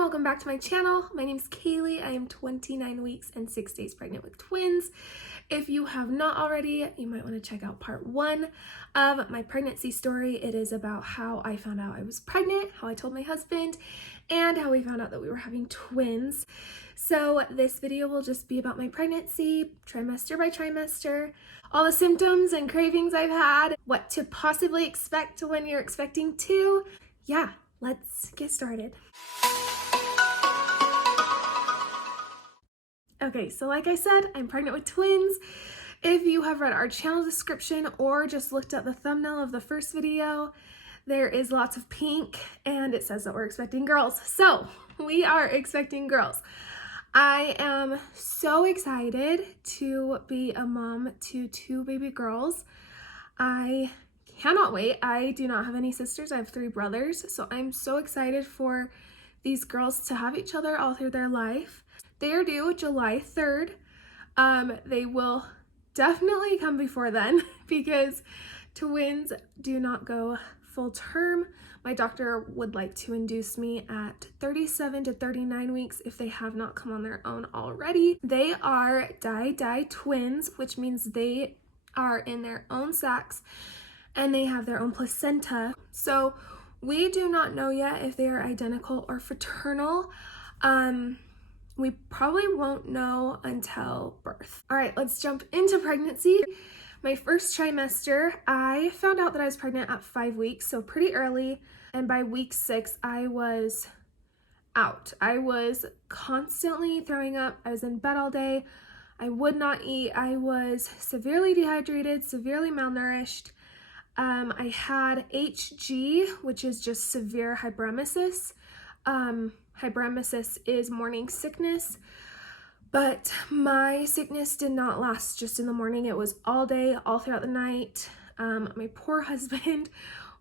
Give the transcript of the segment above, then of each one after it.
welcome back to my channel. My name is Kaeli. I am 29 weeks and 6 days pregnant with twins. If you have not already, you might want to check out part 1 of my pregnancy story. It is about how I found out I was pregnant, how I told my husband, and how we found out that we were having twins. So this video will just be about my pregnancy, trimester by trimester, all the symptoms and cravings I've had, what to possibly expect when you're expecting two. Yeah, let's get started. Okay, so like I said, I'm pregnant with twins. If you have read our channel description or just looked at the thumbnail of the first video, there is lots of pink and it says that we're expecting girls. So we are expecting girls. I am so excited to be a mom to 2 baby girls. I cannot wait. I do not have any sisters. I have 3 brothers. So I'm so excited for these girls to have each other all through their life. They are due July 3rd. They will definitely come before then because twins do not go full term. My doctor would like to induce me at 37 to 39 weeks if they have not come on their own already. They are di twins, which means they are in their own sacs and they have their own placenta. So we do not know yet if they are identical or fraternal. We probably won't know until birth. All right, let's jump into pregnancy. My first trimester, I found out that I was pregnant at 5 weeks, so pretty early. And by week 6, I was out. I was constantly throwing up. I was in bed all day. I would not eat. I was severely dehydrated, severely malnourished. I had HG, which is just severe hyperemesis. Hyperemesis is morning sickness, but my sickness did not last just in the morning. It was all day, all throughout the night. My poor husband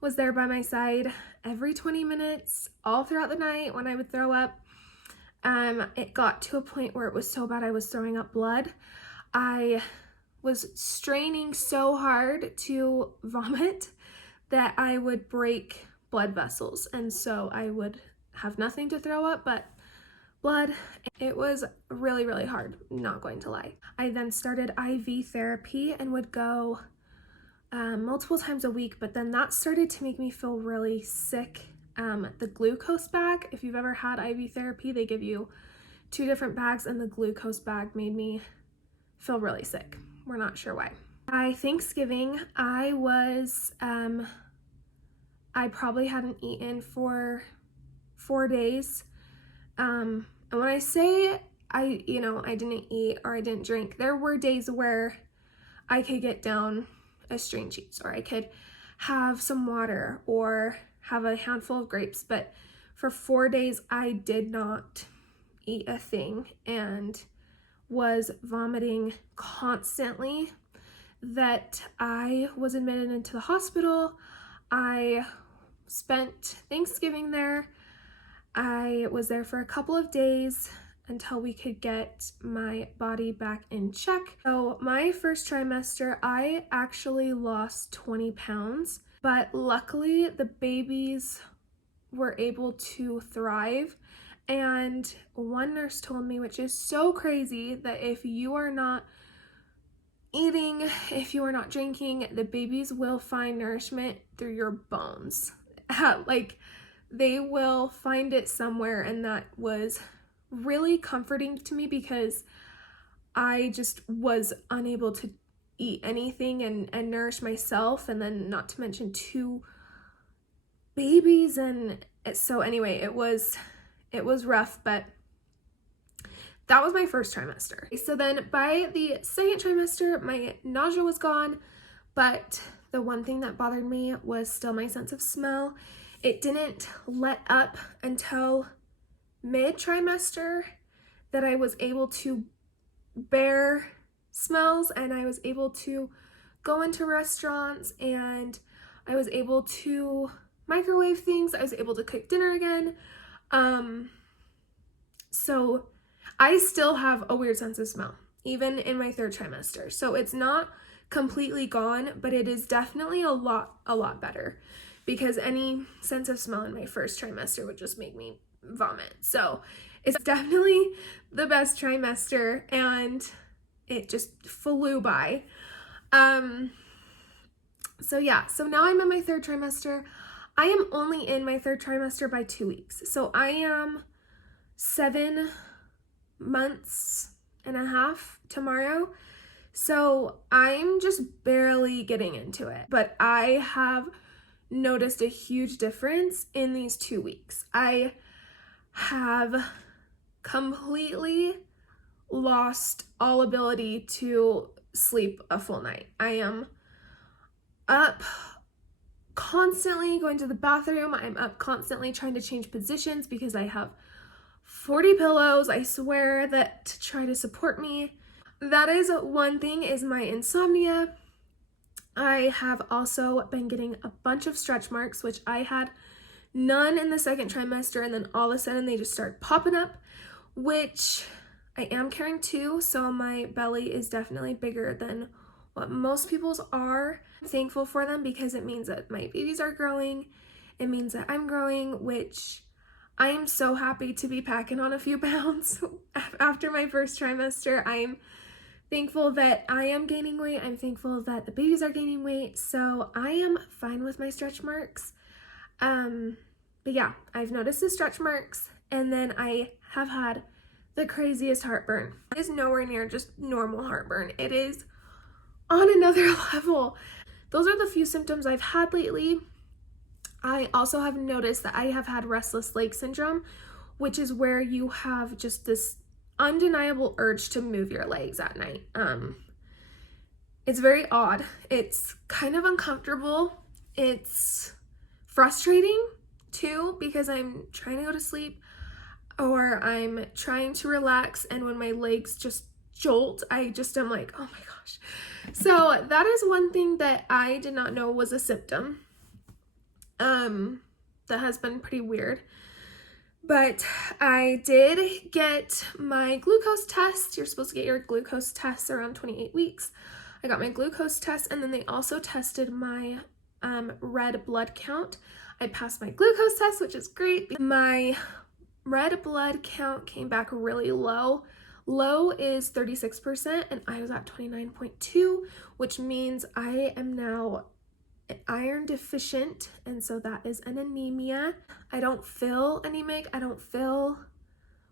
was there by my side every 20 minutes, all throughout the night when I would throw up. It got to a point where it was so bad I was throwing up blood. I was straining so hard to vomit that I would break blood vessels, and so I would have nothing to throw up but blood. It was really, really hard, not going to lie. I then started IV therapy and would go multiple times a week, but then that started to make me feel really sick. The glucose bag, if you've ever had IV therapy, they give you 2 different bags, and the glucose bag made me feel really sick. We're not sure why. By Thanksgiving, I probably hadn't eaten for 4 days. And when I say I didn't eat or I didn't drink, there were days where I could get down a string cheese, or I could have some water or have a handful of grapes, but for 4 days I did not eat a thing and was vomiting constantly, that I was admitted into the hospital. I spent Thanksgiving there. I was there for a couple of days until we could get my body back in check. So my first trimester, I actually lost 20 pounds, but luckily the babies were able to thrive. And one nurse told me, which is so crazy, that if you are not eating, if you are not drinking, the babies will find nourishment through your bones. Like, they will find it somewhere, and that was really comforting to me because I just was unable to eat anything and nourish myself, and then not to mention 2 babies. And so anyway, it was rough, but that was my first trimester. So then by the second trimester, my nausea was gone, but the one thing that bothered me was still my sense of smell. It didn't let up until mid-trimester that I was able to bear smells, and I was able to go into restaurants, and I was able to microwave things. I was able to cook dinner again. So I still have a weird sense of smell, even in my 3rd trimester. So it's not completely gone, but it is definitely a lot better, because any sense of smell in my first trimester would just make me vomit. So it's definitely the best trimester, and it just flew by. So yeah, so now I'm in my 3rd trimester. I am only in my 3rd trimester by 2 weeks. So I am 7 months and a half tomorrow. So I'm just barely getting into it, but I have noticed a huge difference in these 2 weeks. I have completely lost all ability to sleep a full night. I am up constantly going to the bathroom. I'm up constantly trying to change positions because I have 40 pillows, I swear, that to try to support me. That is one thing, is my insomnia. I have also been getting a bunch of stretch marks, which I had none in the 2nd trimester, and then all of a sudden they just start popping up, which I am carrying 2, so my belly is definitely bigger than what most people's are. I'm thankful for them because it means that my babies are growing. It means that I'm growing, which I am so happy to be packing on a few pounds after my 1st trimester. I'm thankful that I am gaining weight. I'm thankful that the babies are gaining weight. So I am fine with my stretch marks. But yeah, I've noticed the stretch marks, and then I have had the craziest heartburn. It is nowhere near just normal heartburn. It is on another level. Those are the few symptoms I've had lately. I also have noticed that I have had restless leg syndrome, which is where you have just this undeniable urge to move your legs at night. It's very odd. It's kind of uncomfortable. It's frustrating too, because I'm trying to go to sleep or I'm trying to relax, and when my legs just jolt, I just am like, oh my gosh. So that is one thing that I did not know was a symptom. That has been pretty weird. But I did get my glucose test. You're supposed to get your glucose test around 28 weeks. I got my glucose test, and then they also tested my red blood count. I passed my glucose test, which is great. My red blood count came back really low. Low is 36%, and I was at 29.2, which means I am now iron deficient, and so that is an anemia. I don't feel anemic. I don't feel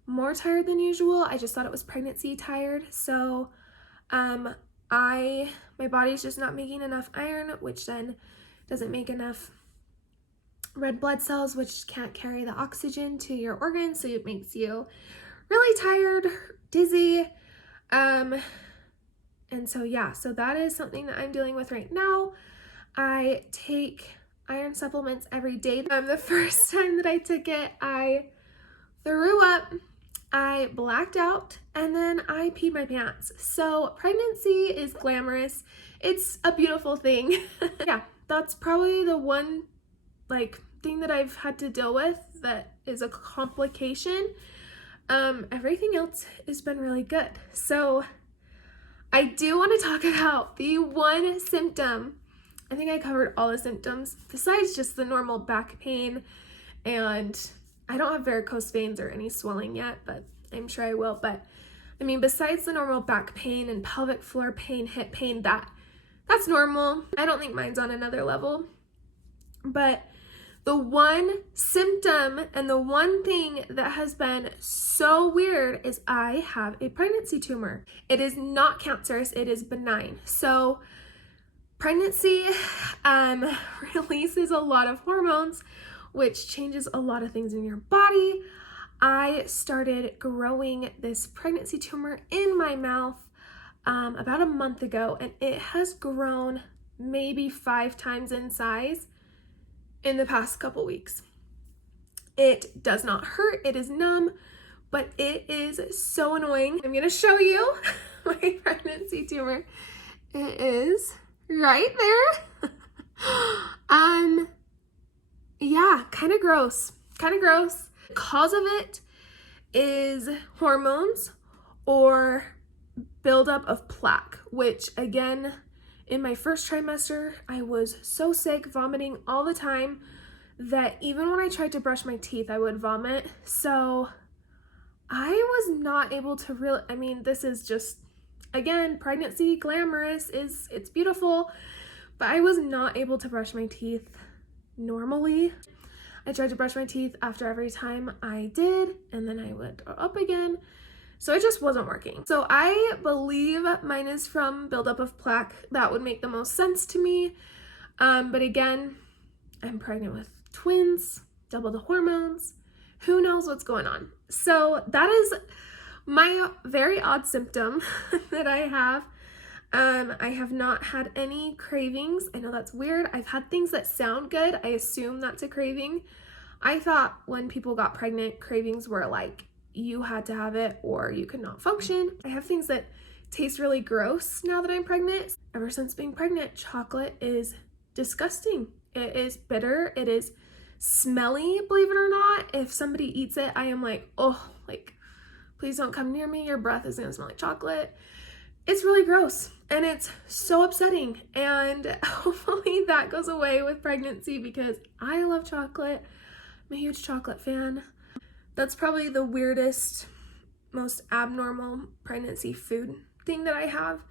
more tired than usual. I just thought it was pregnancy tired. So my body's just not making enough iron, which then doesn't make enough red blood cells, which can't carry the oxygen to your organs, so it makes you really tired, dizzy. And so yeah, so that is something that I'm dealing with right now. I take iron supplements every day. The first time that I took it, I threw up, I blacked out, and then I peed my pants. So pregnancy is glamorous. It's a beautiful thing. Yeah, that's probably the one thing that I've had to deal with that is a complication. Everything else has been really good. So I do want to talk about the one symptom. I think I covered all the symptoms besides just the normal back pain, and I don't have varicose veins or any swelling yet, but I'm sure I will. But I mean, besides the normal back pain and pelvic floor pain, hip pain, that's normal. I don't think mine's on another level. But the one symptom and the one thing that has been so weird is I have a pregnancy tumor. It is not cancerous, it is benign. So pregnancy releases a lot of hormones, which changes a lot of things in your body. I started growing this pregnancy tumor in my mouth about a month ago, and it has grown maybe 5 times in size in the past couple weeks. It does not hurt, it is numb, but it is so annoying. I'm gonna show you my pregnancy tumor. It is right there. Yeah, kind of gross. The cause of it is hormones or buildup of plaque, which again, in my first trimester, I was so sick, vomiting all the time. that even when I tried to brush my teeth, I would vomit. So I was not able to really, I mean, this is just, again, pregnancy, glamorous, it's beautiful, but I was not able to brush my teeth normally. I tried to brush my teeth after every time I did, and then I would throw up again. So it just wasn't working. So I believe mine is from buildup of plaque. That would make the most sense to me. But again, I'm pregnant with twins, double the hormones. Who knows what's going on? So that is my very odd symptom that I have. I have not had any cravings. I know that's weird. I've had things that sound good. I assume that's a craving. I thought when people got pregnant, cravings were like you had to have it or you could not function. I have things that taste really gross now that I'm pregnant. Ever since being pregnant, chocolate is disgusting. It is bitter. It is smelly, believe it or not. If somebody eats it, I am like, oh, like, please don't come near me. Your breath is gonna smell like chocolate. It's really gross and it's so upsetting. And hopefully that goes away with pregnancy because I love chocolate. I'm a huge chocolate fan. That's probably the weirdest, most abnormal pregnancy food thing that I have,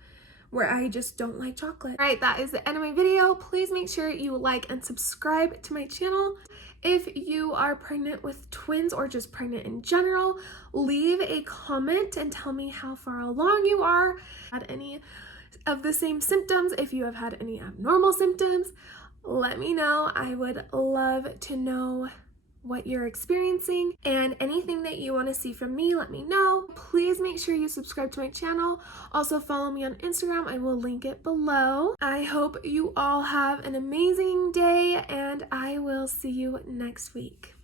where I just don't like chocolate. All right, that is the end of my video. Please make sure you like and subscribe to my channel. If you are pregnant with twins or just pregnant in general, leave a comment and tell me how far along you are. Had any of the same symptoms? If you have had any abnormal symptoms, let me know. I would love to know what you're experiencing, and anything that you want to see from me, let me know. Please make sure you subscribe to my channel. Also follow me on Instagram. I will link it below. I hope you all have an amazing day, and I will see you next week.